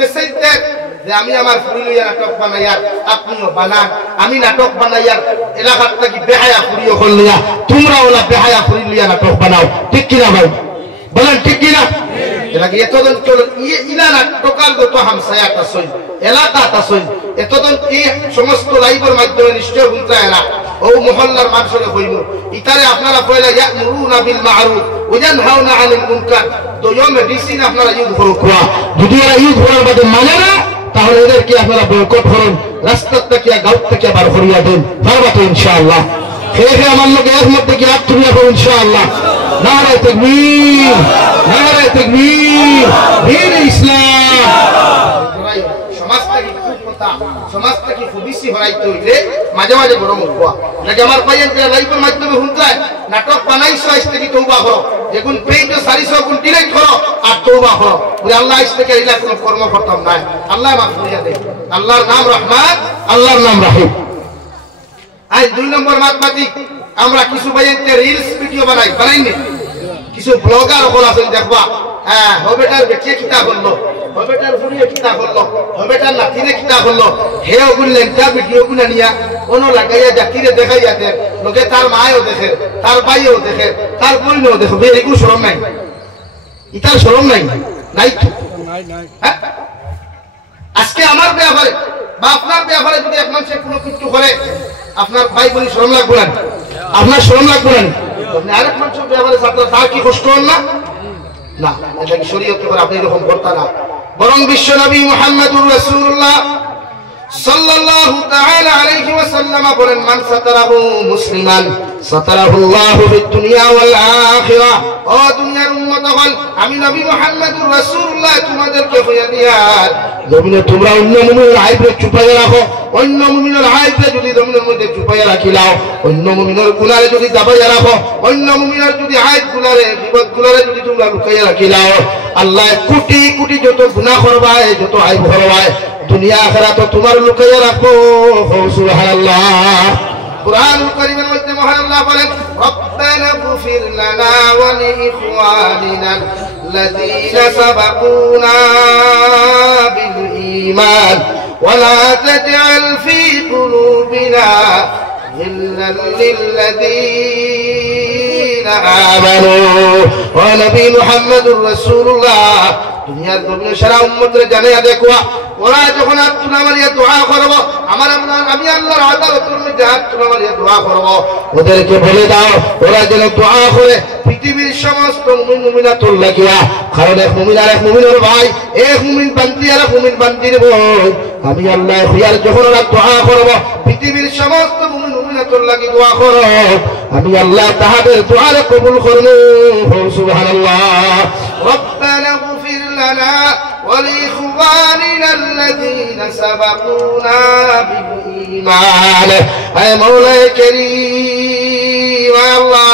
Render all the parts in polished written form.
Message দেন যে আমি আমার ফুরি লইয়া নাটক বানাইয়া আপনিও বানান, আমি নাটক বানাইয়া এলাকার থেকে বেহায়া ফুরিও হল লইয়া তোমরা ওলা বেহায়া ফুরি লইয়া নাটক বানাও, ঠিক কিনা ভাই বলেন, ঠিক কিনা? এলাকা এতদিন চল ইলা নাটকাল গত হামসায়াটা সই এলাকাটা সই এতদিন এই সমস্ত লাইভের মাধ্যমে নিশ্চয় শুনতে না ও মহল্লার মানুষের হইব ইতারে আপনারা পয়লা ইয়ামুরুনা বিল মারুফ ওয়া ইয়ানহাউনা আনিল মুনকার দুইও মেডিসিন আপনারা ইউজ করুন। যদি এরা ইউজ করার বাদে মানে না তাহলে এদেরকে আপনারা বয়কট করুন, রাস্তার থেকে গাঁও থেকে বার করিয়া দেন, পারবা তো ইনশাআল্লাহ? খেয়ে আমার লোক এর মধ্যে কি হাত তুলিয়া করুন ইনশাআল্লাহ। নারে তাকবীর, নারে তাকবীর, দীন ইসলাম। সমাজ থেকে খুবিসি হরাইতে হইলে মাঝে মাঝে বড় মুখ নাকি আমার পাইয়েন লাইভের মাধ্যমে শুনতে নাটক বানাইছো আজ থেকে তৌবা করো, যেগুন পেইটো 400 গুণ ডিলেট করো আর তৌবা করো বলে আল্লাহ আজ থেকে এটা কোনো কর্ম করতাম নাই, আল্লাহ মাফ করিয়া দেয়। আল্লাহর নাম রহমান, আল্লাহর নাম রাহিম। আজ 2 নম্বর মাতমাতিক আমরা কিছু পাইয়েনতে রিলস ভিডিও বানাইনি, কিছু ব্লগার হল আছেন দেখবা, হ্যাঁ হবেটার বেটিয়ে কিতা করলো, হবেটার ফুরিয়ে কিতা করলো, হবেটার নাতিরে কিতা করলো, হেও গুনলেন তা ভিডিও গুনা নিয়া কোন লাগাইয়া জাতিরে দেখাইয়া দেন, লোকে তার মায়ও দেখে, তার ভাইও দেখে, তার বোনও দেখে, এগুলো শরম নাই, ইতার শরম নাই, নাই তো। হ্যাঁ আজকে আমার ব্যাপারে বা আপনার ব্যাপারে যদি এক মানুষের কোনো কিছু করে আপনার ভাই বোন শরম লাগবে না, আপনার শরম লাগবে না, আপনি আরেক মানুষের ব্যাপারে তার কি কষ্ট হন না? না, এটা কি শরীয়তে করে আপনি এরকম করতে না। বরং বিশ্ব নবী মুহাম্মদুর রাসূলুল্লাহ সাল্লাল্লাহু তাআলা আলাইহি ওয়াসাল্লাম বলেন, মান সাতারাহু মুসলিমান সাতারাহুল্লাহু ফিদ দুনিয়া ওয়াল আখিরাহ। ও দুনিয়ার উম্মত হল, আমি নবী মুহাম্মদুর রাসূলুল্লাহ তোমাদেরকে কইয়া দিয়ার জমিনে তোমরা অন্য মুমিনের আইবে চুপাইয়া রাখো, অন্য মুমিনের আইবে যদি জমিনের মধ্যে চুপাইয়া রাখিলাও, অন্য মুমিনের গুনারে যদি দাবাইয়া রাখো, অন্য মুমিনের যদি আইব গুনারে বিপদ গুনারে যদি তোমরা লুকাইয়া রাখিলাও, আল্লাহ কোটি কোটি যত গুনাহ করবায়, যত আইব করবায়, দুনিয়া আখিরাত তোমার লুকাইয়া রাখো। সুবহানাল্লাহ। কুরআনুল কারীমের মধ্যে মহান আল্লাহ বলেন, রব্বানা গফির লানা ওয়া লিইখওয়ানিনা আল্লাযীনা সাবাকুনা বিল ঈমান ওয়া লা তাজআল ফী কুলুবিনা গিল্লান লিল্লাযীনা আমানু। ও নবী মুহাম্মদুর রাসূলুল্লাহ দুনিয়ার জমিনে সারা উম্মতরে জানাইয়া দেখো, ওরা যখন হাত তুলা মারিয়া দোয়া করবো, আমি আল্লাহর আদালতের মধ্যে হাত তুলা মারিয়া দোয়া করবো, ওদেরকে বলে দাও ওরা যেন দোয়া করে পৃথিবীর সমস্ত মুমিন মুমিনাতুল লাগিয়া, কারণ এক মুমিন আর এক মুমিনের ভাই, এক মুমিন বান্দি আর এক মুমিন বান্দির বোন। আমি আল্লাহ হুয়ার যখন ওরা দোয়া করবো, পৃথিবীর সমস্ত মুমিন মুমিনাতুল লাগি দোয়া করো, আমি আল্লাহ তাহাদের দোয়ারে কবুল করবো। সুবহানাল্লাহ। রব্বানা গফির লানা ওয়া লিইখওয়ানিনা আল্লাযীনা সাবাকুনা বিল ঈমান। হে মাওলা কারীম, আল্লাহ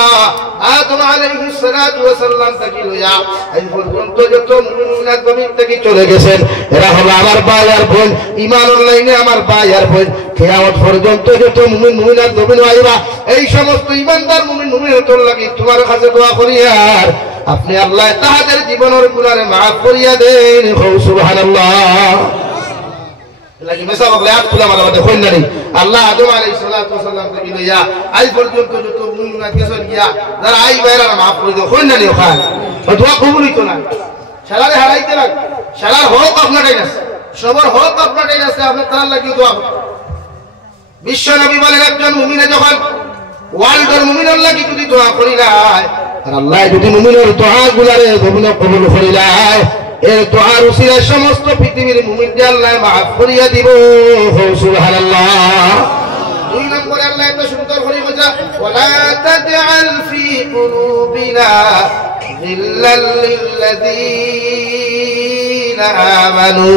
আদম আলাইহিস সালাতু ওয়া সালাম থেকে লইয়া এই পর্যন্ত যত মুমিন জমিন থেকে চলে গেছেন, এরা হলো আমার ভাই আর বোন, ঈমানের লাইনে আমার ভাই আর বোন। কিয়ামত পর্যন্ত যত মুমিন মুমিনাত জমিন আইবা, এই সমস্ত ঈমানদার মুমিন মুমিনাতুল লাগি তোমার কাছে দোয়া করি, আর আপনি আল্লাহ তাহাদের জীবনের গুনাহ মাফ করিয়া দেন। সুবহানাল্লাহ। লাগি মেসা বলে হাত তুলা মারা বাদে কইনা নেই, আল্লাহ আদম আলাইহিস সালাতু ওয়া সালাম থেকে লইয়া আজ পর্যন্ত যত মুমিনাত গেছেন গিয়া যারা আই বাইরা মাফ করে দাও, কইনা নেই ওখানে দোয়া কবুল হইতো না। শালারে হারাইতে লাগ, শালার হক আপনার কাছে আছে, সবার হক আপনার কাছে আছে, আপনি তার লাগি দোয়া করুন। বিশ্ব নবী বলেন, একজন মুমিনে যখন ওয়ার্ল্ডের মুমিনের লাগি যদি দোয়া করি নাই, আর আল্লাহ যদি মুমিনের দোয়া গুলারে গভীর কবুল করি নাই, এর দোয়ার উসিলায় সমস্ত পৃথিবীর মুমিনকে আল্লাহ মাফ করিয়া দিব। সুবহানাল্লাহ। 2 নম্বরে আল্লাহ এত সুন্দর করে বলেন, ওয়ালা তাজআল ফী কুলুবিনা গিল্লাল লিল্লাযীনা আমানু।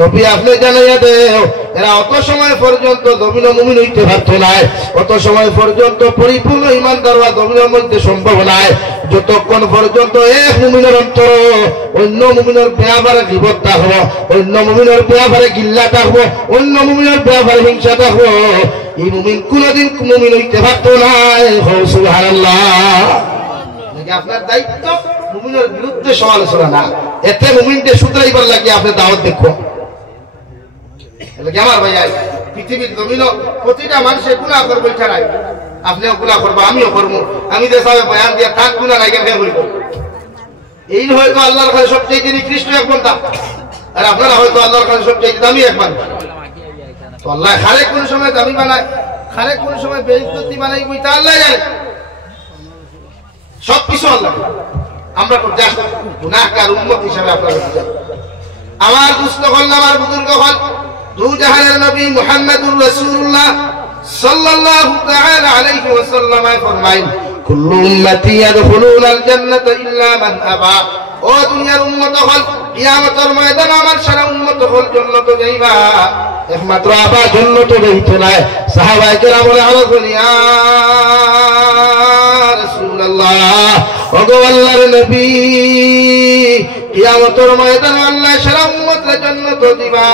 নবী আপনি জানাইয়া দেও, এরা অত সময় পর্যন্ত জমিন মুমিন হইতে পারত নাই, অত সময় পর্যন্ত পরিপূর্ণ ঈমানদার হওয়া জমিনের মধ্যে সম্ভব নাই, যতক্ষণ পর্যন্ত এক মুমিনের অন্তর অন্য মুমিনের ব্যাপারে গীবত থাকবো, অন্য মুমিনের ব্যাপারে গিল্লা থাকবো, অন্য মুমিনের ব্যাপারে হিংসা থাকবো, এই মুমিন কোনদিন মুমিন হইতে পারত নাই। সুবহানাল্লাহ। আপনার দায়িত্ব মুমিনের বিরুদ্ধে সমালোচনা না, এতে মুমিনকে শুধরাইবার লাগে আপনি দাওয়াত দেখো। আমার ভাই পৃথিবীর জমিন প্রতিটা মানুষের গুনাহ করবো, ইচ্ছা নাই আপনিও গুনাহ করবো, আমিও করবো। আমি যে সবাই বয়ান দিয়ে তার গুনাহ নাই কেন হইব? এই হয়তো আল্লাহর কাছে সবচেয়ে নিকৃষ্ট এক বান্দা, আর আপনারা হয়তো আল্লাহর কাছে সবচেয়ে দামি এক বান্দা। তো আল্লাহ খারে কোন সময় দামি বানায়, খারে কোন সময় বেইজ্জতি বানাই, বইটা আল্লাহ জানে। সবকিছু আল্লাহ। আমরা তো জাস্ট গুনাহগার উম্মত হিসাবে আপনারা বুঝেন। আমার দুস্থ হল, আমার বুজুর্গ হল, দু জাহানের নবী মুহাম্মদুর রাসূলুল্লাহ সাল্লাল্লাহু তাআলা আলাইহি ওয়াসাল্লাম ফরমায়েন, কুল্লু উম্মতি ইয়াদখুলুনাল জান্নাতা ইল্লা মান আবা। ও দুনিয়ার উম্মত হল, কিয়ামতের ময়দানে আমার সারা উম্মত হল জান্নাতে যাইবা, একমাত্র আবা জান্নাতে যাইতে না। সাহাবায়ে কেরাম বলে, ইয়া রাসূলুল্লাহ, ওগো আল্লাহর নবী, কিয়ামতের ময়দানে আল্লাহ সারা উম্মতের জান্নাতে দিবা,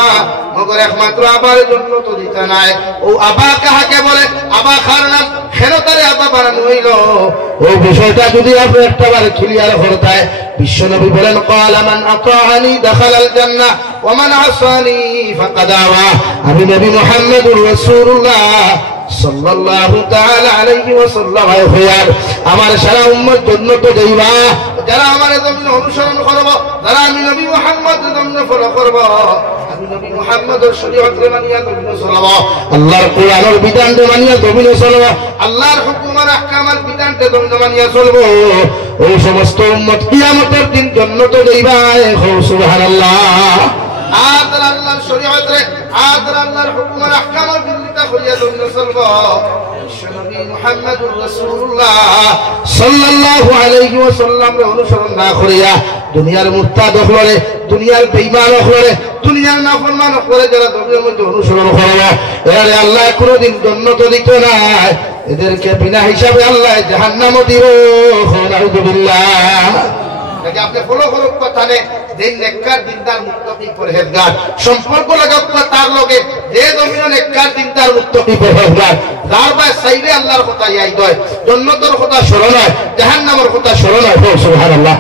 মগর একমাত্র আবার জান্নাত দিতে নাই। ও আবা কাহাকে বলে? আবা খার নাম কেন তারে আবা বানানো হইল? ওই বিষয়টা যদি আপনি একটাবার ক্লিয়ার করতেন, বিশ্বনবী বলেন, ক্বালা মান আতাআনি দাখালাল জান্নাহ ওয়া মান আসানি ফাকাদ আওয়া। আমি নবী মুহাম্মদুর রাসূলুল্লাহ সাল্লাল্লাহু তাআলা আলাইহি ওয়াসাল্লাম হইয়ার আমার সারা উম্মত জান্নাতে যাইবা, যারা আমার জন্য অনুসরণ করব, যারা আমি নবী মুহাম্মদের জন্য ফলো করব, আমি নবী মুহাম্মদের শরীয়তকে মানিয়া জমিনে চলব, আল্লাহর কোরআনের বিধানকে মানিয়া জমিনে চলব, আল্লাহর হুকুম আর আহকামের বিধানকে জমিনে মানিয়া চলব, ওই সমস্ত উম্মত কিয়ামতের দিন জান্নাতে যাইবা। সুবহানাল্লাহ। আদর আল্লাহর শরীয়তে, আদর আল্লাহর হুকুম আর আহকামের বিরুদ্ধে করিয়া জমিনে চলব। বিশ্বনবী মুহাম্মদুর রাসূলুল্লাহ সাল্লাল্লাহু আলাইহি ওয়াসাল্লামের অনুসরণ না করিয়া দুনিয়ার মুরতাদ হলে, দুনিয়ার বেঈমান হলে, দুনিয়ার নাফরমান হলে যারা জমিনের মধ্যে অনুসরণ করবে, এরা আল্লাহ কোনদিন জান্নাত দিতে না, এদেরকে বিনা হিসাবে আল্লাহ জাহান্নামে দিব। নাউযুবিল্লাহ। নাকি আপনি ফলো করুক কথা নেই, যে নেককার দিনদার মুত্তাকি পরহেজগার সম্পর্ক লাগাক তার লগে, যে জমিন নেককার দিনদার মুত্তাকি পরহেজগার, যার বাই সাইডে আল্লাহর কথা ইয়াই দয়, জান্নাতের কথা স্মরণ হয়, জাহান্নামের কথা স্মরণ হয়। সুবহানাল্লাহ।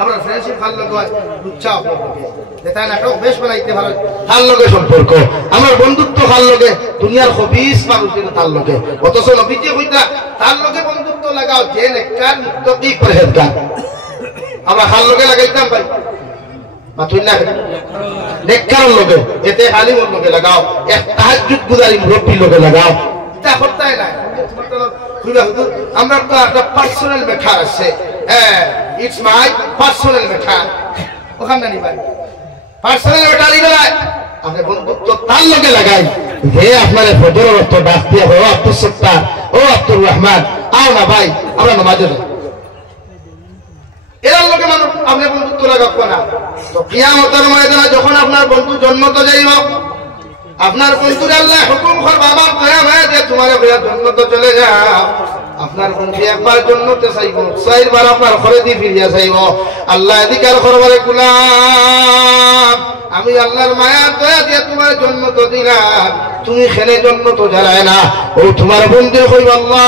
আমরা ফ্রেন্ডশিপ ভালো হয়, উচ্চা আপনাকে যেটা নাটক বেশ বানাইতে ভালো, তার লগে সম্পর্ক, আমার বন্ধুত্ব ভালো লগে, দুনিয়ার খবিস মানুষের তার লগে, অথচ নবীজি কইতা তার লগে বন্ধুত্ব লাগাও যে নেককার মুত্তাকি পরহেজগার। আমরা খাল লগে লাগাইতাম ভাই, মাতুই না নেককার লগে, এতে আলিমর লগে লাগাও, এক তাহাজ্জুদ গুজারি মুরব্বির লগে লাগাও, এটা করতেই না। আমরা তো একটা পার্সোনাল ম্যাটার আছে, হ্যাঁ, ইটস মাই পার্সোনাল ম্যাটার, ওখান না ভাই পার্সোনাল ম্যাটার ইলাই আপনি বন্ধুত্ব তার লগে লাগাই, যে আপনার ফজরের অর্থ ডাক দিয়া, ও আব্দুল সত্তার, ও আব্দুর রহমান, আও না ভাই আমরা নামাজে যাই, এর লগে মানুষ আপনি বন্ধুত্ব লাগাবো না। তো কিয়ামতের ময়দানে যখন আপনার বন্ধু জান্নাতে যাইব, আপনার বন্ধুর আল্লাহ হুকুম করবে, আমার দয়া ভাই যে তোমার ভাইয়া জান্নাতে চলে যাও, আপনার বন্ধু একবার জান্নাতে চাইব, চাইবার আপনার ঘরে দিয়ে ফিরিয়া চাইব, আল্লাহ এদিকার করবারে গোলাম, আমি আল্লাহর মায়ার দয়া দিয়ে তোমার জান্নাতে দিলাম, তুমি খেলে জান্নাতে জ্বালায় না। ও তোমার বন্ধু কইব, আল্লাহ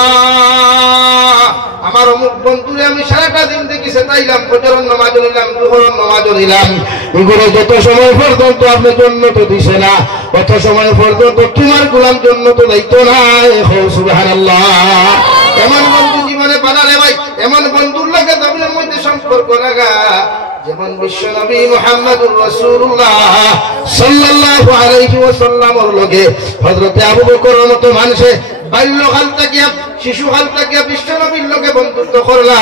আমার অমুক বন্ধুরে আমি সারাটা দিন দেখি সেটাইলাম, ফজরের নামাজ নিলাম, দুহরের নামাজ নিলাম, এগুলো যত সময় পর্যন্ত আপনি জান্নাতে দিছে না, অত সময় পর্যন্ত তোমার গোলাম জান্নাতে যাইতো না। সুবহানাল্লাহ। এমন বন্ধু জীবনে বানালে ভাই, এমন বন্ধুর লাগে জমিনের মধ্যে সম্পর্ক লাগা, যেমন বিশ্বনবী মুহাম্মদুর রাসূলুল্লাহ সাল্লাল্লাহু আলাইহি ওয়াসাল্লামের লগে হযরতে আবু বকরের মতো মানুষে বাল্যকাল থেকে শিশুকাল থেকে বিশ্বনবীর লগে বন্ধুত্ব করলা,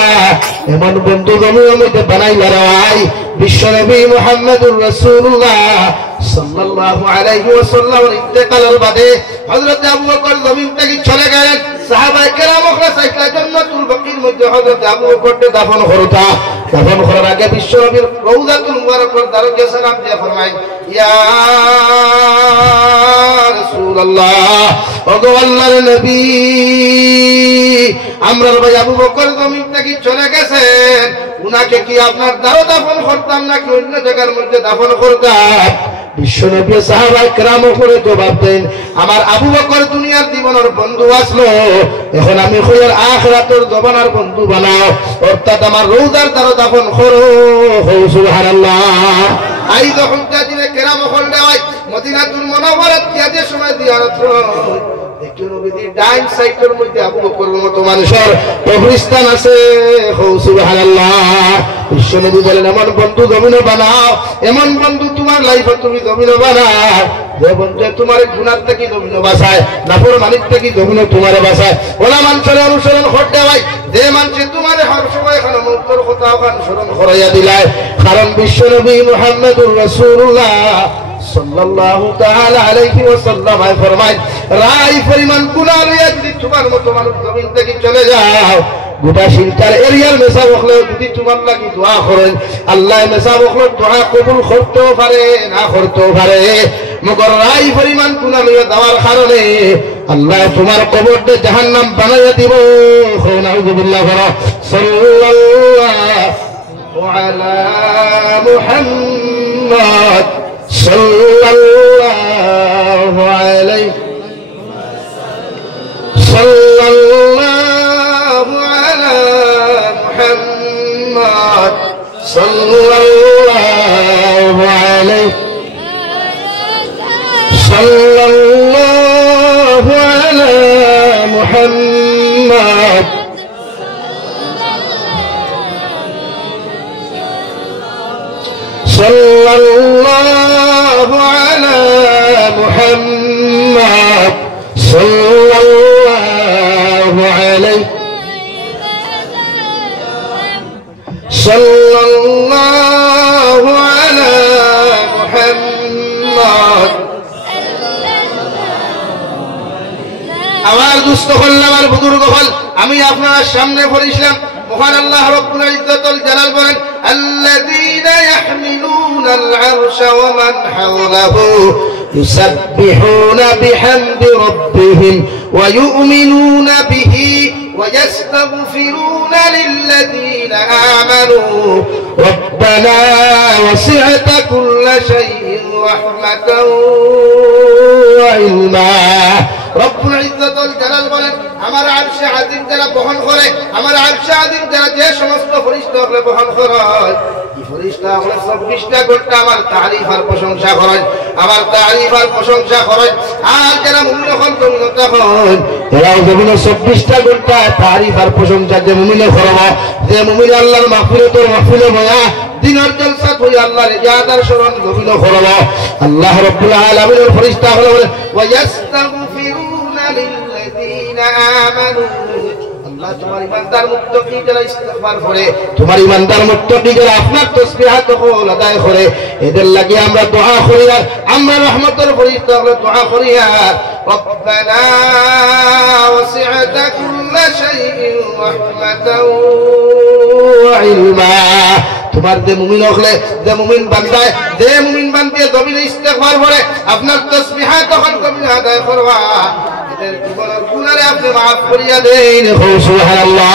এমন বন্ধু জমিনের মধ্যে বানাইলা ভাই। বিশ্বনবী মুহাম্মদুর রাসূলুল্লাহ সাল্লাল্লাহু আলাইহি ওয়াসাল্লামের ইন্তেকালের বাদে হযরতে আবু বকর জমিন থেকে চলে গেলেন, সাহাবায়ে কেরামরা চাইলা জান্নাতুল বাকির মধ্যে হযরতে আবু বকরকে দাফন করতা। দাফন করার আগে বিশ্বনবীর রওজাতুল মুবারাকার দ্বারে সালাম দিয়ে ফরমায়, ইয়া রাসূলুল্লাহ, ওগো আল্লাহর নবী, আমরা ভাই আবু বকর জমিন থেকে চলে গেছেন, উনাকে কি আপনার দ্বারে দাফন করতাম নাকি অন্য জায়গার মধ্যে দাফন করতাম? বিশ্বনবী সাহাবায়ে কেরাম করে জবাব দেন, আমার আবু বকর দুনিয়ার জীবনের বন্ধু আসলো, এখন আমি কইর আখিরাতের জবানার বন্ধু বানাও, অর্থাৎ আমার রওজার দ্বারা দাফন করো। সুবহানাল্লাহ। আই যখন তাজিরে কেরাম হল দেওয়াই মদিনাতুল মুনাওয়ারাত যে সময় জিয়ারত হয়, দেখি নবীজির ডাইন সাইডের মধ্যে আবু বকরের মতো মানুষের কবরস্থান আছে। সুবহানাল্লাহ। বিশ্বনবী বলেন, এমন বন্ধু জমিনে বানাও, এমন বন্ধু তোমার লাইফে তুমি জমিনে বানাও, যে বন্ধু তোমার গুনাহ থেকে জমিনে বাঁচায়, নাফরমানি থেকে জমিনে তোমারে বাঁচায়। ওলা মানুষের অনুসরণ করতে হয়, যে মানুষ তোমার হর সময় এখানে মুক্তর কথা অনুসরণ করাইয়া দিলায়। কারণ বিশ্বনবী মুহাম্মদুর রাসূলুল্লাহ সাল্লাল্লাহু তাআলা আলাইহি ওয়াসাল্লাম ফরমায়, রাই পরিমাণ গুনাহ লইয়া যদি তোমার মতো মানুষ জমিন থেকে চলে যাও, গোটা শিলকার এরিয়ার মেসাব হলে যদি তোমার লাগি দোয়া করেন, আল্লাহ মেসাব হলে দোয়া কবুল করতেও পারে, না করতেও পারে। মগর রাই পরিমাণ গুনাহ লইয়া দেওয়ার কারণে আল্লাহ তোমার কবরকে জাহান্নাম বানাইয়া দিব। নাউযুবিল্লাহ। সাল্লাল্লাহু আলা মুহাম্মদ সাল্লাল্লাহু আলাইহি সাল্লাল্লাহু আলা মুহাম্মদ সাল্লাল্লাহু আলাইহি সাল্লাল্লাহু আলা মুহাম্মদ সাল্লাল্লাহু আলা মুহাম্মদ সাল্লাল্লাহু আলাইহি সাল্লাল্লাহু আলা মুহাম্মদ। আমার দুস্থ হল, আমার বুজুর্গ হল, আমি আপনার সামনে পড়েছিলাম, মহান আল্লাহ রাব্বুল ইজ্জাতুল জালাল বলেন, আল্লাযীনা ইয়াহমিলুনাল আরশা ওয়া মান হাওলাহু ইউসাব্বিহুনা বিহামদি রাব্বিহিম ওয়া ইউমিনুনা বিহি ওয়া ইস্তাগফিরুনা লিল্লাযীনা আমানু রাব্বানা ওয়াসি'তা কুল্লা শাইইন রাহমাতাও ওয়া ইলমা। রব্বুল ইজ্জাতুল জালাল বলেন, আমার আরশে আযীম যারা বহন করে, আমার আরশে আযীম যারা যে সমস্ত ফেরেশতাগুলো বহন করে, এই ফেরেশতাগুলো 24টা ঘন্টা আমার তারিফ আর প্রশংসা করেন, আমার তারিফ আর প্রশংসা করেন। আর যারা মুমিন হন, মুমিনতা হন, এরাও যেমন 24টা ঘন্টা তারিফ আর প্রশংসা যে মুমিনে করব, যে মুমিন আল্লাহর মাগফিরাতের মাহফিলে বয়া দিনের জলসা হই আল্লাহর ইবাদত শরণ মুমিন করব। আল্লাহ রাব্বুল আলামিনের ফেরেশতাগুলো বলেন, ওয়া ইস্তাগফিরুনা লিল্লাযীনা আমানু। আল্লাহ তোমার ইমানদার মুত্তাকি যারা ইস্তিগফার করে, তোমার ইমানদার মুত্তাকি যারা আপনার তাসবিহাত কল আদায় করে, এদের লাগি আমরা দোয়া করি, আর আমরা রহমতের ফেরেশতাগুলো দোয়া করি, আর রব্বানা ওয়াসি'তা কুল্লা শাইইন রাহমাতাও ওয়া ইলমা। তোমার যে মুমিন হলে, যে মুমিন বান্দায়, যে মুমিন বান্দিয়ে জমিনে ইস্তিগফার করে, আপনার তাসবিহাত তখন কবিরা আদায় করবা, এদের জীবনের গুনাহ আপনি maaf করিয়া দেন। সুবহানাল্লাহ।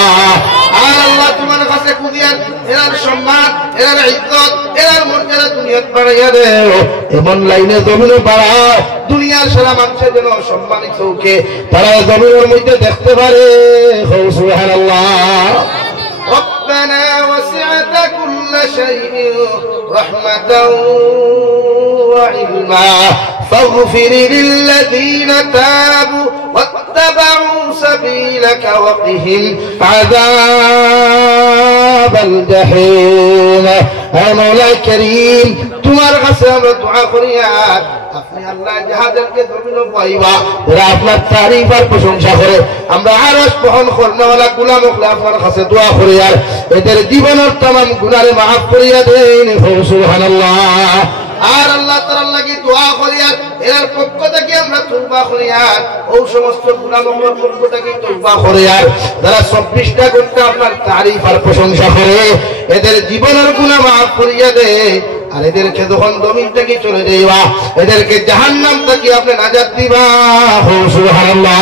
আর আল্লাহ তোমার কাছে কুদিয়ার এর সম্মান, এর ইজ্জত, এর মর্যাদা দুনিয়াত বাড়াইয়া দেও, এমন লাইনে জমিনে বাড়াও, দুনিয়ার সারা মানুষের যেন সম্মানিত চৌকে তারা জমিনের মধ্যে দেখতে পারে। সুবহানাল্লাহ। ربنا وسعت كل شيء رحمة وعلما فاغفر للذين تابوا واتبعوا سبيلك وقهم عذاب الجحيم। مولا كريم তোমার কাছে আমরা দোয়া করি, আর আপনি আল্লাহ যাহাদেরকে জমিনে পাইবা এরা আপনার তারিফ আর প্রশংসা করে, আমরা আরশ বহন করনেওয়ালা গোলাম হলে আপনার কাছে দোয়া করি, আর এদের জীবনের तमाम গুনাহে maaf করিয়া দেন। সুবহানাল্লাহ। আর আল্লাহ তাআলার লাগি দোয়া করি, আর এর পক্ষ থেকে আমরা তওবা করি, আর ওই সমস্ত গুনাহের পক্ষ থেকে তওবা করি, আর যারা 24টা ঘন্টা আপনার তারিফ আর প্রশংসা করে, এদের জীবনের গুনাহ maaf করিয়া দেন। আর এদেরকে যখন জমিন থেকে চলে যাইবা, এদেরকে জাহান্নাম থেকে আপনি নাজাত দিবা। সুবহানাল্লাহ।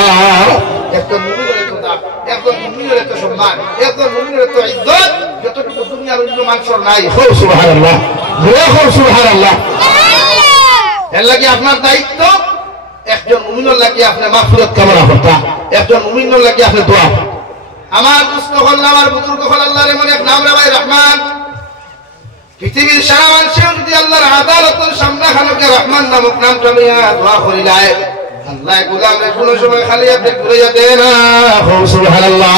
একজন মুমিনের এত দাম, একজন মুমিনের এত সম্মান, একজন মুমিনের এত ইজ্জত যতটুকু দুনিয়ার অন্য মানুষের নাই। সুবহানাল্লাহ। সুবহানাল্লাহ। এর লাগি আপনার দায়িত্ব একজন মুমিনের লাগি আপনি মাগফিরাত কামনা করতা, একজন মুমিনের লাগি আপনি দোয়া। আমার দুস্থ হল আমার বুজুর্গ হল আল্লাহর এমন এক নাম রে ভাই রহমান। পৃথিবীর সারা মানুষের যদি আল্লাহর আদালতের সামনে খানকে রহমান নামক নামটা নিয়ে দোয়া করিলায় আল্লাহ গোলামে কোনো সময় খালি আপনি ঘুরাইয়া দেয় না। সুবহানাল্লাহ।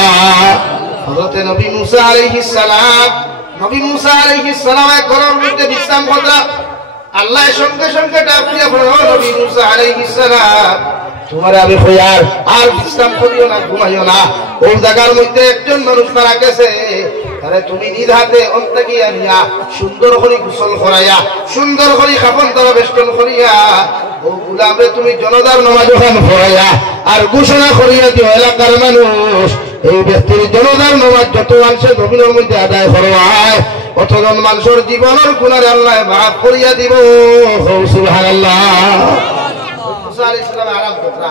হযরত নবী মুসা আলাইহিস সালাম, নবী মুসা আলাইহিস সালাম এক ঘরের মধ্যে বিশ্রাম করলা। আল্লাহ সঙ্গে সঙ্গে ডাক দিয়া বলল, নবী মুসা আলাইহিস সালাম তোমার আমি কইয়ার আর বিশ্রাম করিও না, ঘুমাইও না। ওই জায়গার মধ্যে একজন মানুষ মারা গেছে, আরে তুমি নিজ হাতে অন্তকি আনিয়া সুন্দর করে গোসল করাইয়া সুন্দর করে কাফন দ্বারা বেষ্টন করিয়া ও গোলামরে তুমি জনতার নামাজ ওখানে পড়াইয়া আর ঘোষণা করিয়া দিও এলাকার মানুষ এই ব্যক্তির জনতার নামাজ যত মানুষের জমিনের মধ্যে আদায় করবায় অতজন মানুষের জীবনের গুণারে আল্লাহ মাফ করিয়া দিব। সুবহানাল্লাহ। মুসা আলাইহিস সালাম আরাম করতা,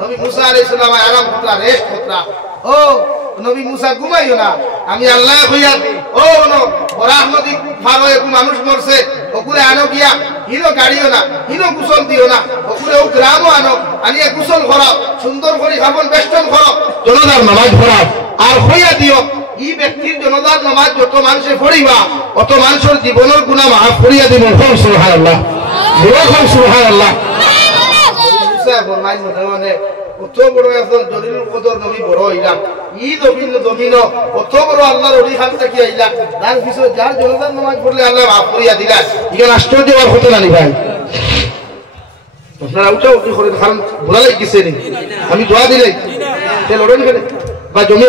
নবী মুসা আলাইহিস সালাম আরাম করতা, রেস্ট করতা। ও নবী মুসা ঘুমাইও না, আমি আল্লাহ কইয়া ও বরাহ নদী পার হয়ে মানুষ মরছে ওকুরে আনো গিয়া হিনো গাড়িও না, হিনো গোসল দিও না, ওকুরে ও গ্রামও আনো আনিয়া গোসল করাও, সুন্দর করে খাবন বেষ্টন করো, জনতার নামাজ পড়াও আর হইয়া দিও এই ব্যক্তির জনতার নামাজ যত মানুষে পড়িবা অত মানুষের জীবনের গুনাহ মাফ করিয়া দিব। সুবহানাল্লাহ। সুবহানাল্লাহ। মুসা ফরমাইল মনে কত বড় একজন জলিল কদর নবী বড় হইলাম, ই জমিন কত বড় আল্লাহর ওলি খান থেকে আইলা, তার পিছনে যার জনতার নামাজ পড়লে আল্লাহ মাফ করিয়া দিলা। এখানে আশ্চর্য হওয়ার কথা না ভাই। আপনারা উঠা উঠি করেন, কারণ ভোলা লাগিছে নি আমি দোয়া দিলাই লড়েন বা জমি